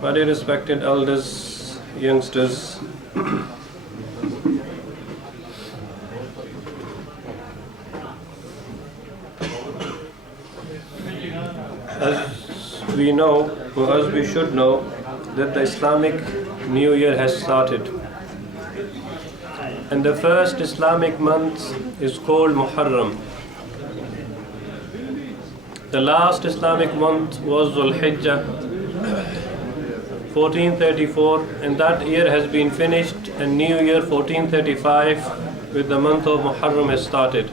Very respected elders, youngsters, as we know, or as we should know, that the Islamic New Year has started. And the first Islamic month is called Muharram. The last Islamic month was Dhul-Hijjah, 1434, and that year has been finished, and New Year 1435 with the month of Muharram has started.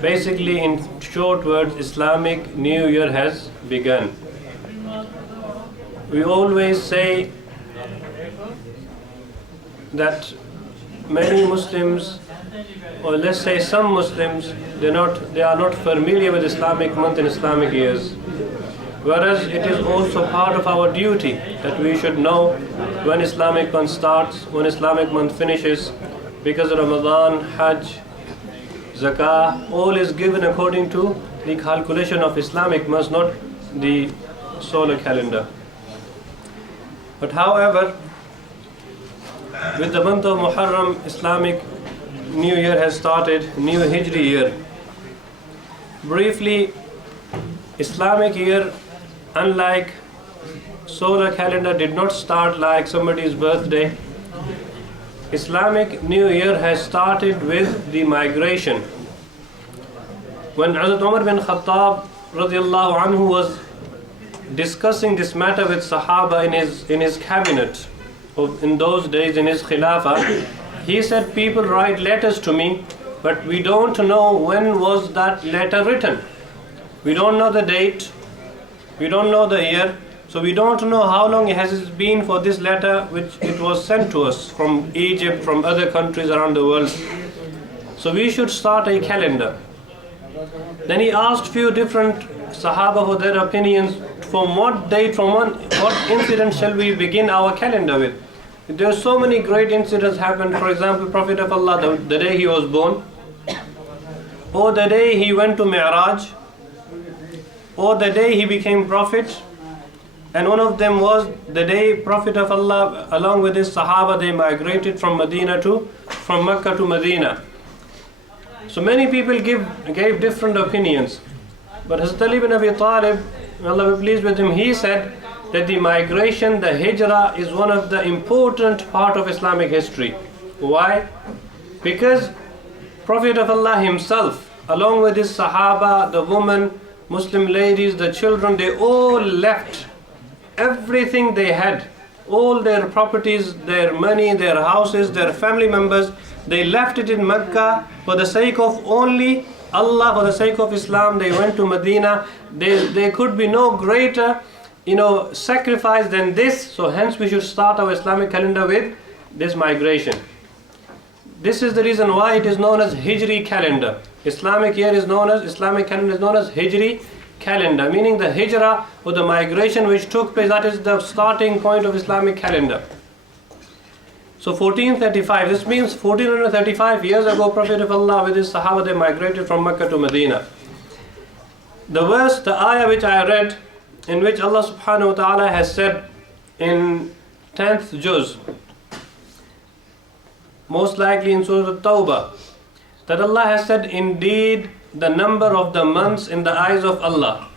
Basically, in short words, Islamic New Year has begun. We always say that many Muslims, or let's say some Muslims, they are not familiar with Islamic month and Islamic years. Whereas it is also part of our duty that we should know when Islamic month starts, when Islamic month finishes, because Ramadan, Hajj, Zakah, all is given according to the calculation of Islamic months, not the solar calendar. But however, with the month of Muharram, Islamic New Year has started, New Hijri year. Briefly, Islamic year, unlike solar calendar, did not start like somebody's birthday. Islamic New Year has started with the migration. When Hazrat Umar bin Khattab radiallahu anhu was discussing this matter with Sahaba in his cabinet, in those days in his Khilafah, he said, people write letters to me, but we don't know when was that letter written. We don't know the date, we don't know the year, so we don't know how long it has been for this letter which it was sent to us from Egypt, from other countries around the world. So we should start a calendar. Then he asked few different Sahaba for their opinions, from what date, what incident shall we begin our calendar with? There are so many great incidents happened. For example, Prophet of Allah, the day he was born, or the day he went to Mi'raj, or the day he became Prophet. And one of them was the day Prophet of Allah, along with his Sahaba, they migrated from Mecca to Medina. So many people gave different opinions. But Hazrat Ali bin Abi Talib, Allah be pleased with him, he said that the migration, the hijrah, is one of the important part of Islamic history. Why? Because Prophet of Allah himself, along with his Sahaba, the women, Muslim ladies, the children, they all left everything they had, all their properties, their money, their houses, their family members. They left it in Mecca for the sake of only Allah, for the sake of Islam. They went to Medina. There could be no greater sacrifice than this. So hence we should start our Islamic calendar with this migration. This is the reason why it is known as Hijri calendar. Islamic calendar is known as Hijri calendar, meaning the hijrah or the migration which took place, that is the starting point of Islamic calendar. So 1435, this means 1435 years ago, Prophet of Allah with his Sahaba, they migrated from Mecca to Medina. The verse, the ayah which I read, in which Allah subhanahu wa ta'ala has said in 10th juz, most likely in Surah At-Tawbah, that Allah has said, indeed the number of the months in the eyes of Allah,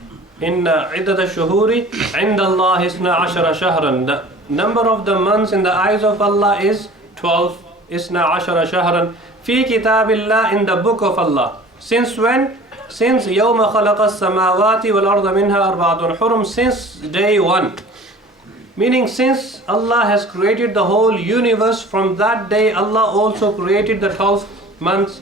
inna iddat ash-shuhuri inda Allah isna ashara shahran, the number of the months in the eyes of Allah is 12, isna ashara shahran, fi kitabillah, in the book of Allah. Since when? Since yawma khalaqa as-samawati wal arda minha arba'atun hurum, since day one. Meaning since Allah has created the whole universe, from that day Allah also created the 12 months.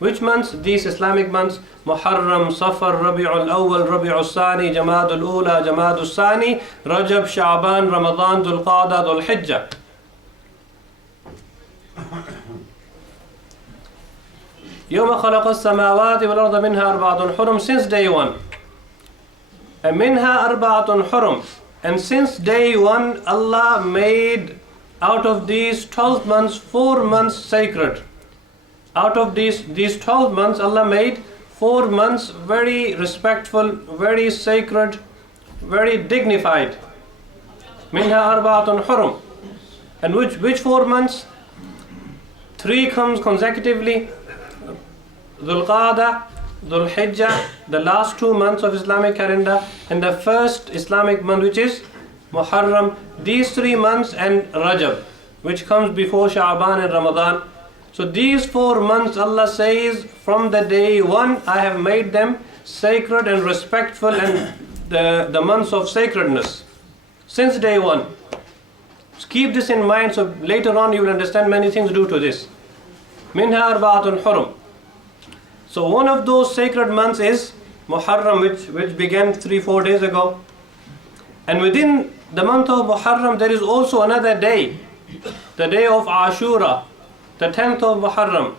Which months? These Islamic months: Muharram, Safar, Rabi'ul Awwal, Rabi'ul Sani, Jamadul Ula, Jamadul Sani, Rajab, Sha'ban, Ramadan, Dhul Qa'dah, Dhul Hijjah. يوم خلق السماوات والأرض منها أربعة حرم, since day one. And منها أربعة حرم, and since day one Allah made out of these 12 months 4 months sacred. Out of these 12 months Allah made 4 months very respectful, very sacred, very dignified. منها أربعة حرم. And which 4 months? 3 comes consecutively. Dhul Qa'dah, Dhul Hijjah, the last 2 months of Islamic calendar, and the first Islamic month, which is Muharram. These 3 months and Rajab, which comes before Sha'ban and Ramadan. So these 4 months, Allah says, from the day 1, I have made them sacred and respectful, and the months of sacredness since day 1. So keep this in mind, so later on you will understand many things due to this. Minha arba'atun hurum. So one of those sacred months is Muharram, which began 3-4 days ago. And within the month of Muharram there is also another day, the day of Ashura, the 10th of Muharram.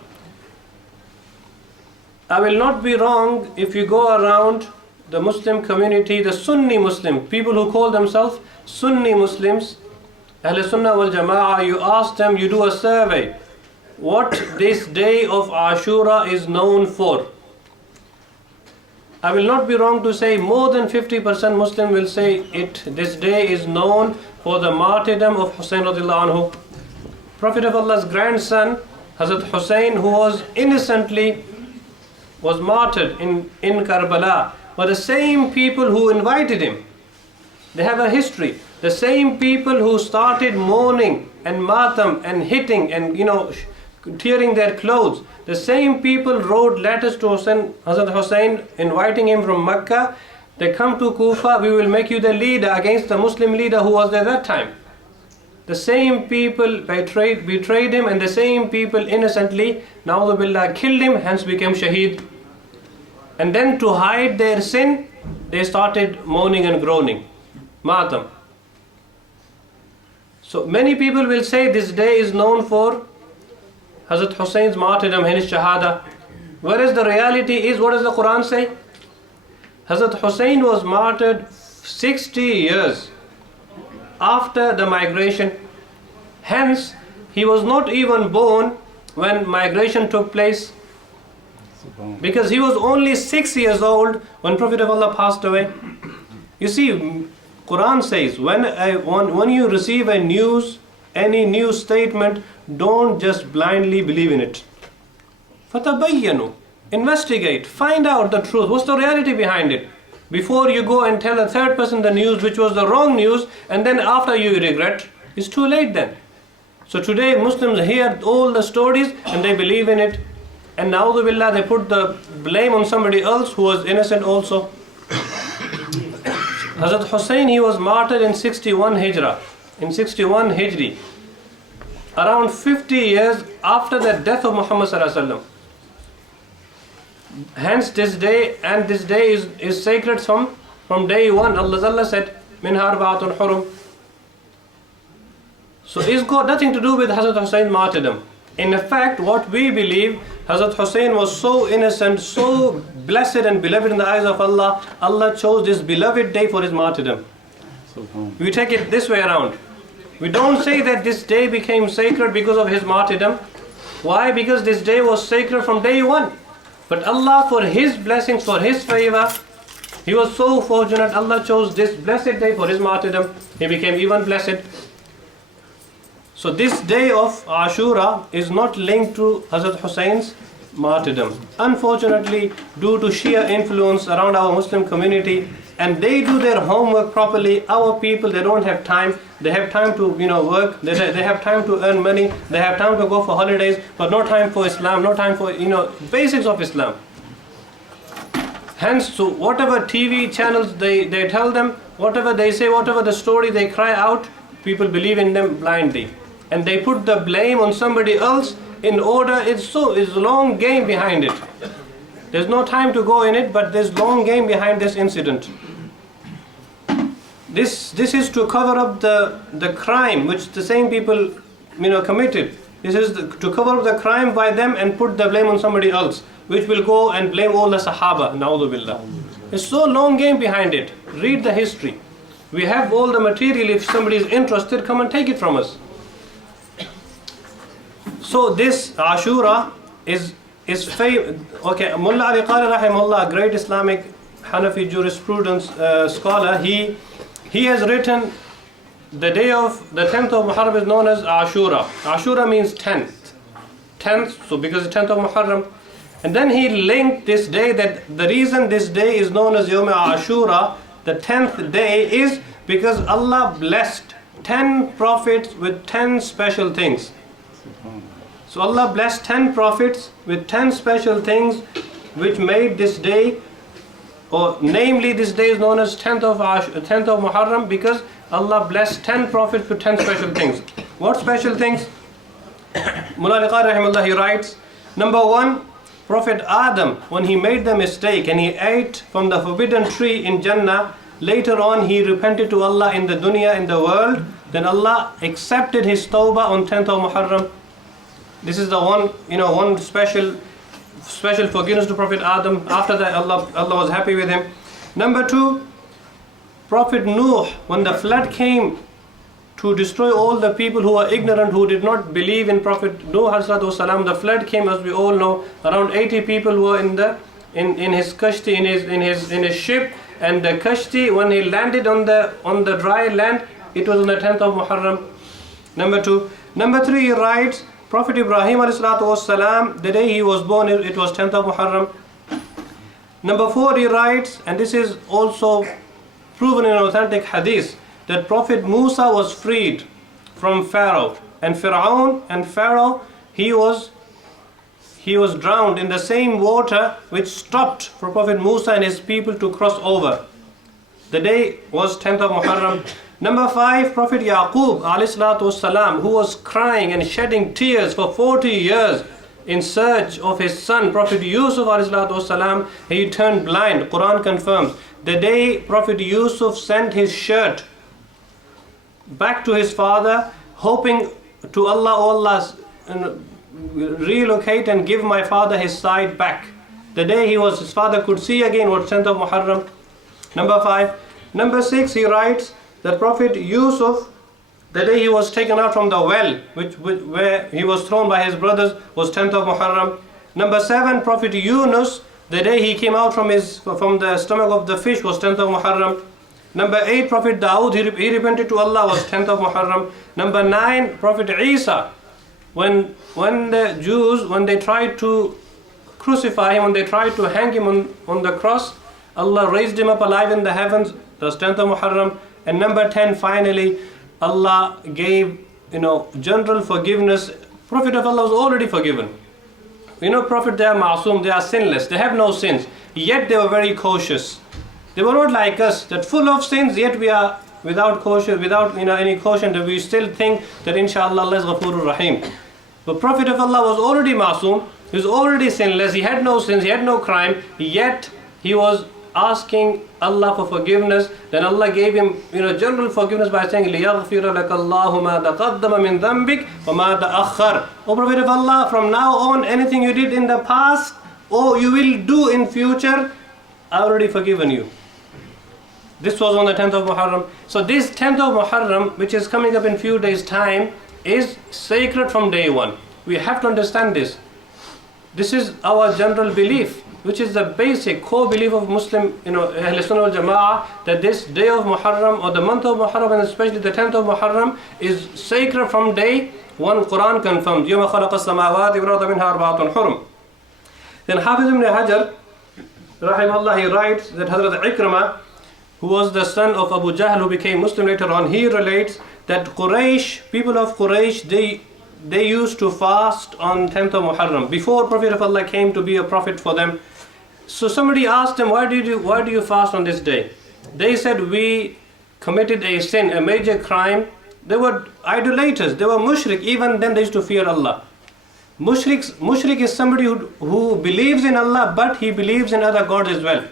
I will not be wrong if you go around the Muslim community, the Sunni Muslim, people who call themselves Sunni Muslims, Ahl Sunnah wal Jama'ah, you ask them, you do a survey, what this day of Ashura is known for. I will not be wrong to say more than 50% Muslim will say this day is known for the martyrdom of Hussein radiallahu anhu. Prophet of Allah's grandson, Hazrat Hussein, who was innocently martyred in Karbala, were the same people who invited him. They have a history. The same people who started mourning and matam and hitting and tearing their clothes. The same people wrote letters to Hazrat Hussein inviting him from Mecca. They come to Kufa, we will make you the leader against the Muslim leader who was there that time. The same people betrayed him, and the same people innocently, na'udhu billah, killed him, hence became shaheed. And then to hide their sin, they started moaning and groaning. Matam. So many people will say this day is known for Hazrat Hussein's martyrdom, his shahada. Whereas the reality is, what does the Quran say? Hazrat Hussein was martyred 60 years after the migration. Hence, he was not even born when migration took place, because he was only 6 years old when Prophet of Allah passed away. You see, Quran says, when you receive a news, any news statement, don't just blindly believe in it. فَتَبَيَّنُوا, investigate, find out the truth. What's the reality behind it? Before you go and tell a third person the news which was the wrong news, and then after you regret, it's too late then. So today Muslims hear all the stories and they believe in it, and na'udhu billah, they put the blame on somebody else who was innocent also. Hazrat Hussein, he was martyred in 61 Hijrah, in 61 Hijri, around 50 years after the death of Muhammad sallallahu alaihi wasallam. Hence this day is sacred from day 1. Allah said, Minha arba'atun hurum. So it's got nothing to do with Hazrat Hussein's martyrdom. In fact, what we believe, Hazrat Hussein was so innocent, so blessed and beloved in the eyes of Allah. Allah chose this beloved day for his martyrdom. We take it this way around. We don't say that this day became sacred because of his martyrdom. Why? Because this day was sacred from day 1. But Allah, for his blessings, for his favor, he was so fortunate. Allah chose this blessed day for his martyrdom. He became even blessed. So this day of Ashura is not linked to Hazrat Hussein's martyrdom. Unfortunately, due to Shia influence around our Muslim community, and they do their homework properly, our people, they don't have time. They have time to work, they have time to earn money, they have time to go for holidays, but no time for Islam, no time for basics of Islam. Hence, so whatever TV channels they tell them, whatever they say, whatever the story they cry out, people believe in them blindly. And they put the blame on somebody else in order, it's a long game behind it. There's no time to go in it, but there's long game behind this incident. This is to cover up the crime which the same people committed. This is to cover up the crime by them and put the blame on somebody else, which will go and blame all the Sahaba. Na'udhu billah. There's so long game behind it. Read the history. We have all the material. If somebody is interested, come and take it from us. So this Ashura is okay. Mullah Ali Qari rahimahullah, a great Islamic Hanafi jurisprudence scholar, he has written the day of the 10th of Muharram is known as Ashura. Ashura means 10th. 10th, so because it's 10th of Muharram. And then he linked this day, that the reason this day is known as Yawm Ashura, the 10th day, is because Allah blessed 10 prophets with 10 special things. So Allah blessed 10 prophets with 10 special things, which made this day, or namely this day is known as 10th of Muharram, because Allah blessed 10 prophets with 10 special things. What special things? Mullah Liqar rahimahullah, he writes, number one, Prophet Adam, when he made the mistake and he ate from the forbidden tree in Jannah, later on he repented to Allah in the dunya, in the world, then Allah accepted his tawbah on 10th of Muharram. This is the one special forgiveness to Prophet Adam. After that Allah was happy with him. Number two, Prophet Nuh, when the flood came to destroy all the people who were ignorant, who did not believe in Prophet Nuh ﷺ, the flood came, as we all know. Around 80 people were in his kashti, in his ship, and the kashti, when he landed on the dry land, it was on the 10th of Muharram. Number two. Number three, he writes, Prophet Ibrahim ﷺ, the day he was born, it was 10th of Muharram. Number four, he writes, and this is also proven in authentic hadith, that Prophet Musa was freed from Pharaoh, and Pharaoh, he was drowned in the same water which stopped for Prophet Musa and his people to cross over. The day was 10th of Muharram. Number five, Prophet Yaqub ﷺ, who was crying and shedding tears for 40 years in search of his son, Prophet Yusuf ﷺ, he turned blind. Quran confirms. The day Prophet Yusuf sent his shirt back to his father, hoping to Allah, relocate and give my father his sight back. The day his father could see again was 10th of Muharram. Number five. Number six, he writes that Prophet Yusuf, the day he was taken out from the well, where he was thrown by his brothers, was 10th of Muharram. Number seven, Prophet Yunus, the day he came out from the stomach of the fish, was 10th of Muharram. Number eight, Prophet Dawood, he repented to Allah, was 10th of Muharram. Number nine, Prophet Isa, when the Jews, when they tried to crucify him, when they tried to hang him on the cross, Allah raised him up alive in the heavens, that's 10th of Muharram. And number 10, finally, Allah gave, general forgiveness. Prophet of Allah was already forgiven. Prophet, they are ma'soom, they are sinless, they have no sins. Yet they were very cautious. They were not like us, that full of sins, yet we are without caution, without any caution, that we still think that inshallah Allah is Ghafurur Rahim. But Prophet of Allah was already ma'soom, he was already sinless, he had no sins, he had no crime, yet he was asking Allah for forgiveness. Then Allah gave him general forgiveness by saying, لِيَغْفِرَ لَكَ اللَّهُ مَا تَقَدَّمَ مِنْ ذَنْبِكَ وَمَا تَأَخَّرَ. O Prophet of Allah, from now on, anything you did in the past or you will do in future, I already forgiven you. This was on the 10th of Muharram. So this 10th of Muharram, which is coming up in few days' time, is sacred from day one. We have to understand this. This is our general belief, which is the basic core belief of Muslim, Ahl Sunnah wal Jama'ah, that this day of Muharram, or the month of Muharram, and especially the 10th of Muharram, is sacred from day one. Quran confirms, يَوْمَ خَلَقَ السَّمَاوَاتِ وَالْأَرْضَ مِنْهَا أَرْبَعَةٌ حُرُمٌ. Then Hafiz ibn Hajar, rahimahullah, he writes that Hazrat Ikramah, who was the son of Abu Jahl, who became Muslim later on, he relates that Quraysh, people of Quraysh, they used to fast on 10th of Muharram before Prophet of Allah came to be a prophet for them. So somebody asked them, why do you fast on this day? They said, we committed a sin, a major crime. They were idolaters, they were mushrik. Even then they used to fear Allah. Mushrik is somebody who believes in Allah, but he believes in other gods as well.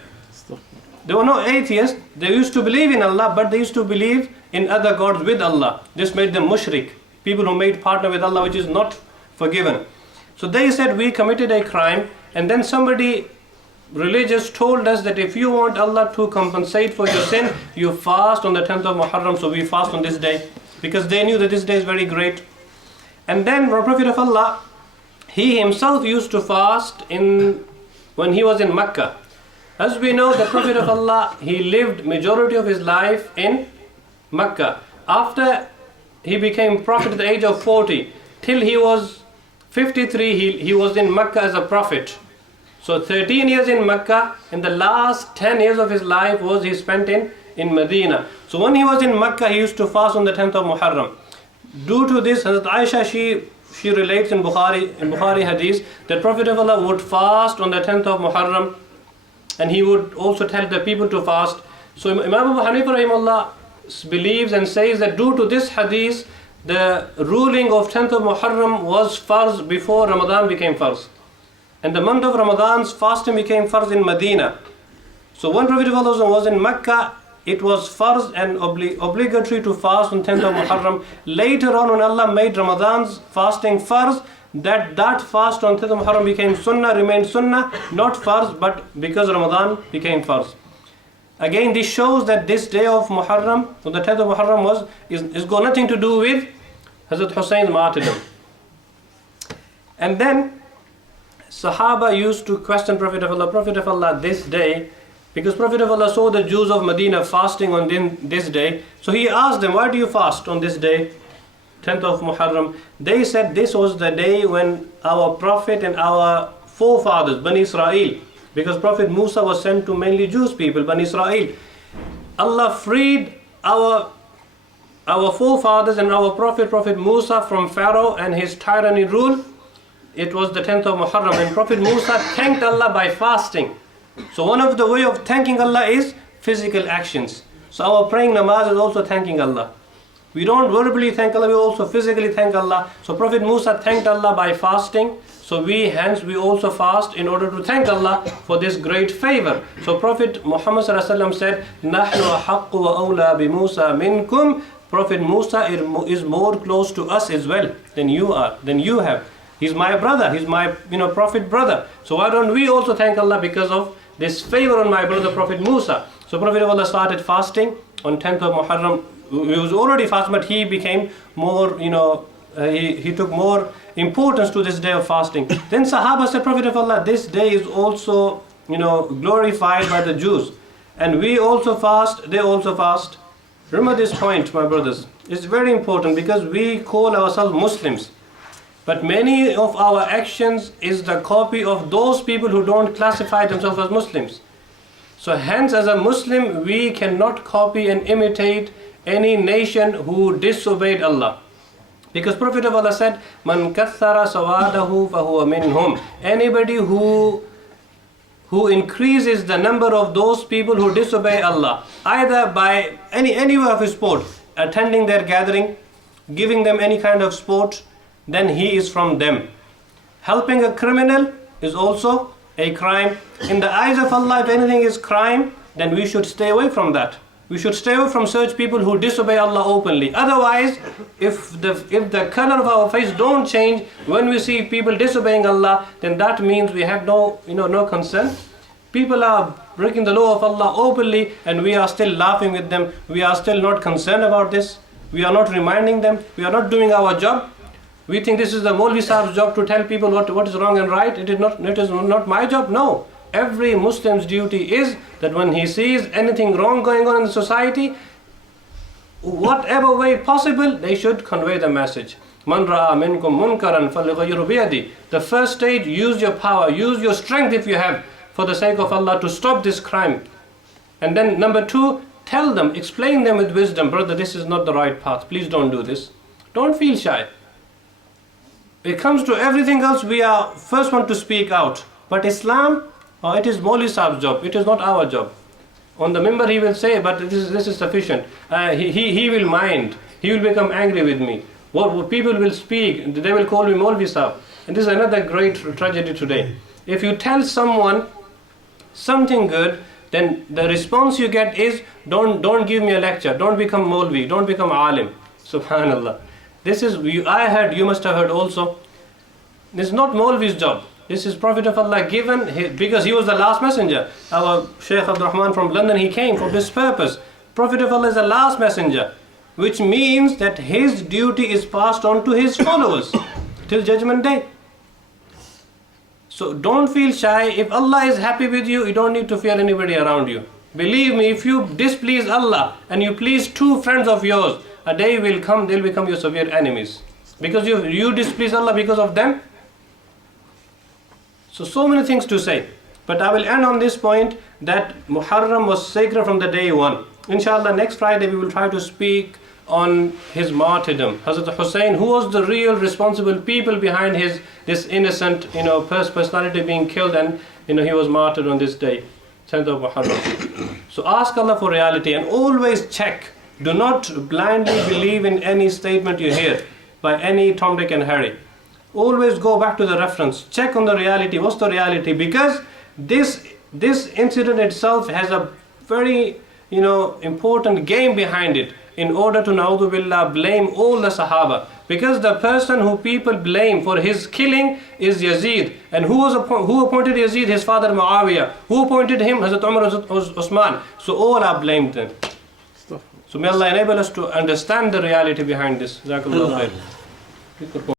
They were no atheists, they used to believe in Allah, but they used to believe in other gods with Allah. This made them mushrik, people who made partner with Allah, which is not forgiven. So they said, we committed a crime, and then somebody religious told us that if you want Allah to compensate for your sin, you fast on the 10th of Muharram. So we fast on this day, because they knew that this day is very great. And then the Prophet of Allah, he himself used to fast when he was in Mecca. As we know, the Prophet of Allah, he lived majority of his life in Mecca. After he became prophet at the age of 40, till he was 53, he was in Mecca as a prophet. So 13 years in Mecca, and the last 10 years of his life was he spent in Medina. So when he was in Mecca, he used to fast on the 10th of Muharram. Due to this, Hazrat Aisha, she relates in Bukhari hadith that Prophet of Allah would fast on the 10th of Muharram, and he would also tell the people to fast. So Imam Abu Hanifa rahimahullah believes and says that due to this hadith, the ruling of 10th of Muharram was farz before Ramadan became farz. And the month of Ramadan's fasting became farz in Medina. So when Prophet of Allah was in Mecca, it was farz and obligatory to fast on 10th of Muharram. Later on, when Allah made Ramadan's fasting farz, that fast on 10th of Muharram became sunnah, remained sunnah, not farz, but because Ramadan became farz. Again, this shows that this day of Muharram, or the 10th of Muharram, is got nothing to do with Hazrat Husayn's martyrdom. And then Sahaba used to question Prophet of Allah this day, because Prophet of Allah saw the Jews of Medina fasting on this day. So he asked them, why do you fast on this day, 10th of Muharram? They said this was the day when our Prophet and our forefathers, Bani Israel, because Prophet Musa was sent to mainly Jewish people, Bani Israel. Allah freed our forefathers and our Prophet Musa from Pharaoh and his tyranny rule. It was the 10th of Muharram, and Prophet Musa thanked Allah by fasting. So one of the way of thanking Allah is physical actions. So our praying namaz is also thanking Allah. We don't verbally thank Allah, we also physically thank Allah. So Prophet Musa thanked Allah by fasting. So we also fast in order to thank Allah for this great favor. So Prophet Muhammad said, "Nahnu ahaqqu wa awla bi Musa minkum." Prophet Musa is more close to us as well than you have. He's my brother. He's my prophet brother. So why don't we also thank Allah because of this favor on my brother Prophet Musa? So Prophet of Allah started fasting on 10th of Muharram. He was already fasting, but he became more, he took more importance to this day of fasting. Then Sahaba said, Prophet of Allah, this day is also, glorified by the Jews. And we also fast, they also fast. Remember this point, my brothers. It's very important because we call ourselves Muslims. But many of our actions is the copy of those people who don't classify themselves as Muslims. So hence, as a Muslim, we cannot copy and imitate any nation who disobeyed Allah. Because Prophet of Allah said, "Man kathara sawadahu fahuwa minhum." Anybody who increases the number of those people who disobey Allah, either by any way of his sport, attending their gathering, giving them any kind of sport, then he is from them. Helping a criminal is also a crime. In the eyes of Allah, if anything is crime, then we should stay away from that. We should stay away from such people who disobey Allah openly. Otherwise, if the color of our face don't change when we see people disobeying Allah, then that means we have no concern. People are breaking the law of Allah openly, and we are still laughing with them. We are still not concerned about this. We are not reminding them. We are not doing our job. We think this is the Maulvi Sahib's job to tell people what is wrong and right. It is not my job. No. Every Muslim's duty is that when he sees anything wrong going on in the society, whatever way possible, they should convey the message. Man ra'a minkum munkaran falyughayyirhu biyadihi. The first stage, use your power, use your strength if you have, for the sake of Allah, to stop this crime. And then number 2, tell them, explain them with wisdom. Brother, this is not the right path. Please don't do this. Don't feel shy. It comes to everything else, we are first one to speak out. But Islam, it is Maulvi Sahib's job. It is not our job. On the mimbar he will say, but this is sufficient. He will mind. He will become angry with me. What people will speak, they will call me Maulvi Sahib. And this is another great tragedy today. If you tell someone something good, then the response you get is, don't give me a lecture. Don't become Maulvi. Don't become Alim. Subhanallah. This is, I heard, you must have heard also. This is not Maulvi's job. This is Prophet of Allah given, because he was the last messenger. Our Shaykh Abdul Rahman from London, he came for this purpose. Prophet of Allah is the last messenger, which means that his duty is passed on to his followers till Judgment Day. So don't feel shy. If Allah is happy with you, you don't need to fear anybody around you. Believe me, if you displease Allah and you please 2 friends of yours, a day will come, they'll become your severe enemies. Because you displease Allah because of them. So many things to say. But I will end on this point that Muharram was sacred from the day one. Inshallah, next Friday we will try to speak on his martyrdom. Hazrat Hussein, who was the real responsible people behind this innocent, personality being killed, and he was martyred on this day, 10th of Muharram. So ask Allah for reality and always check. Do not blindly believe in any statement you hear by any Tom, Dick and Harry. Always go back to the reference. Check on the reality. What's the reality? Because this incident itself has a very important game behind it, in order to, na'udhu billah, blame all the Sahaba. Because the person who people blame for his killing is Yazid. And who appointed Yazid? His father Muawiyah. Who appointed him? Hazrat Umar, Hazrat Usman. So all are blamed then. So may Allah enable us to understand the reality behind this. Jazakallah khair.